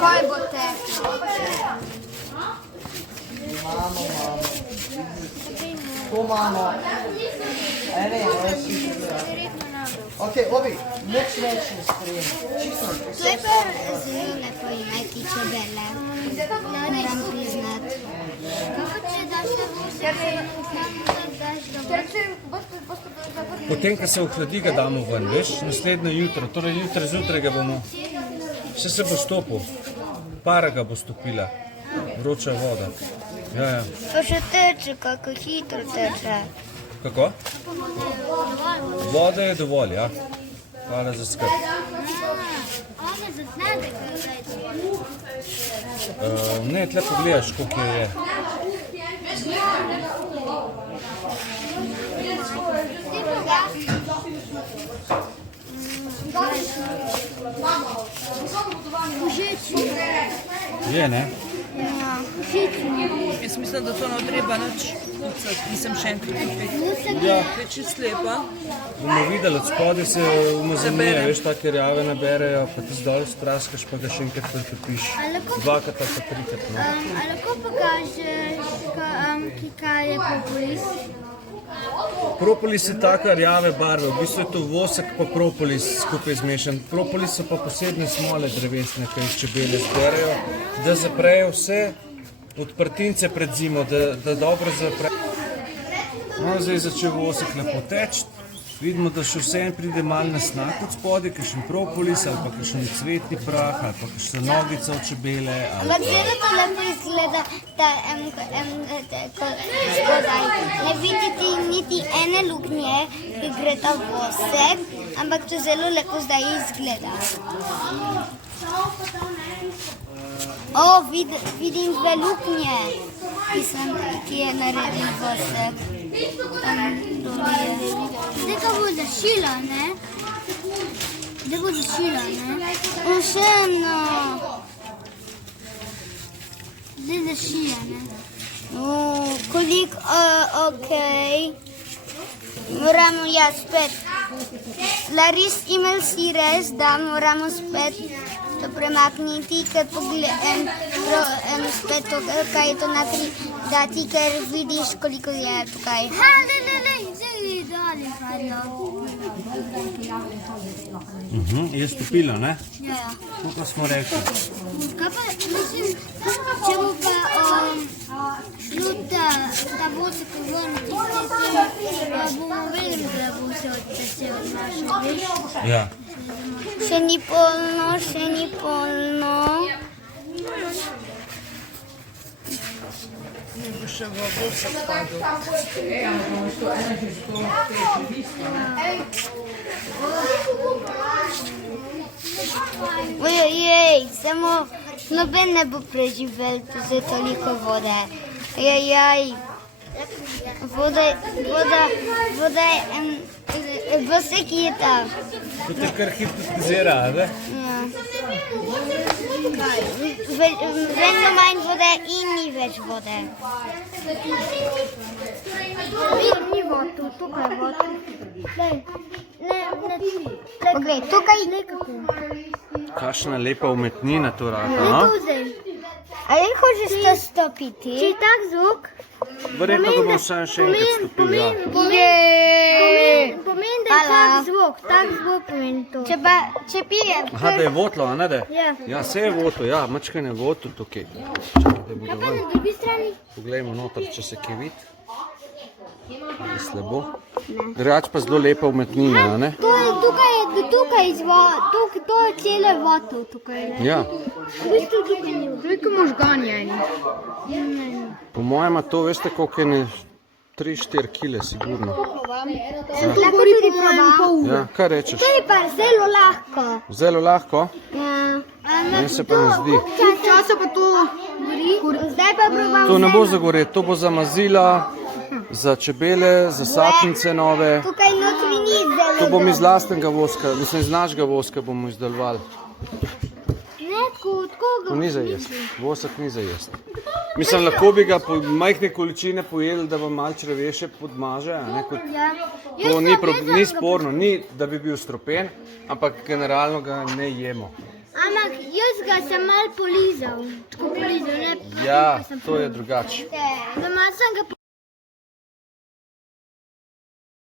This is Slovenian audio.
Kaj bo teklo? Imamo. To imamo. Ne, Ok, Obi, nič več ne sprejem. To je pa zelo lepo imeti čebele. Moram priznati. Kako če daš na Potem, ko se ohladi, ga damo ven, veš, naslednje jutro, torej jutro zjutraj ga bomo, vse se bo stopil, para ga bo stopila, vroča voda. Ja. Pa še teče, kako hitro teče. Kako? Voda je dovolj, ja. Hvala za skrb. Ne, tle pogledaš, koliko je. Je, ne? Jaz mislim, da to ne treba nič pucati, nisem še enkrat kupiti. Ja. To je čist lepa. Bomo videli, od spodaj se umazanije, veš, take rjave naberejo, pa ti zdolj spraskaš, pa ga še enkrat pretopiš. Dvakrat ali pa trikrat. A lahko pokažeš, kaj je propolis? Propolis je taka rjave barve, v bistvu je to vosek pa propolis skupaj zmešan. Propolis so pa posebne smole drevesne, ki jih čebele zberejo, da zaprejo vse odprtince pred zimo, da dobro zaprejo. No, zdaj začel vosek lepo teči. Vidimo, da še vseeno pride malo nasnak od spodaj, kakšen propolis ali pa kakšen cvetni prah ali pa kakšna nogica od čebele. Ampak zelo to lepo izgleda, da spodaj ne vidite niti ene luknje, ki gre ta vosek, ampak to zelo lepo zdaj izgleda. Vidim dve luknje, ki je naredil vosek. Zdaj ga bo zašila, ne? Še eno. Zdaj zašila, ne? Koliko, okej. Moramo spet. Laris, imel si res, da moramo spet to premakniti, ker pogledam spet to, kaj je to napri dati, ker vidiš, koliko je tukaj. Je stopilo, ne? Ja. Kako smo rekli? Kaj pa, mislim, če bo pa šlo ta vosek ven, pa bomo vedeli, da bo se odnašal, veš? Ja. Še ni polno. Ne bo še v vosek padel. Ojej, samo noben ne bo preživel za toliko vode. Voda je, vosek je tam. To te kar hipnotizira, ne? Ja. Vedno manj vode in ni več vode. Ni vodu, tukaj je voda. Poglej, tukaj nekako. Kakšna lepa umetnina to rata, no? Ali hočeš to stopiti? Če je tak zvok? Verjetno ga bom še enkrat stopil, ja. Pomeni, da je tak zvok pomeni to. Če pijem. Aha, da je votlo, a ne da? Ja. Ja, se je votlo, ja, mačkaj je votlo tukaj. Čakaj, da bodo ven. drugi strani? Poglejmo noter, če se kaj vidi. Je slabo. Drugač pa zelo lepa umetnina, a ne? To je cele voto tukaj. Ja. V bistvu tukaj ni. Veliko možganjeni. Po mojem to, veste, koliko je ne 3-4 kile, sigurno. Sem to tudi probal. Ja, kaj rečeš? To je pa zelo lahko. Zelo lahko? Ja. Meni se pa ne zdi. Časa pa to gori. Zdaj pa probam. To ne bo zagoreti, to bo za mazila, za čebele, za satnice nove. Tukaj notri ni zelo. To bomo iz lastnega voska, mislim iz našega voska bomo izdelovali. Od koga? To ni za jesti, vosek ni za jesti. Mislim, lahko bi ga po majhne količine pojedli, da vam malo čreveše podmaže, a ne, kot, to ni sporno, ni da bi bil stropen, ampak generalno ga ne jemo. Ampak Jaz ga sem mal polizal, tako polizal, ne? Ja, to je drugače. Doma sem ga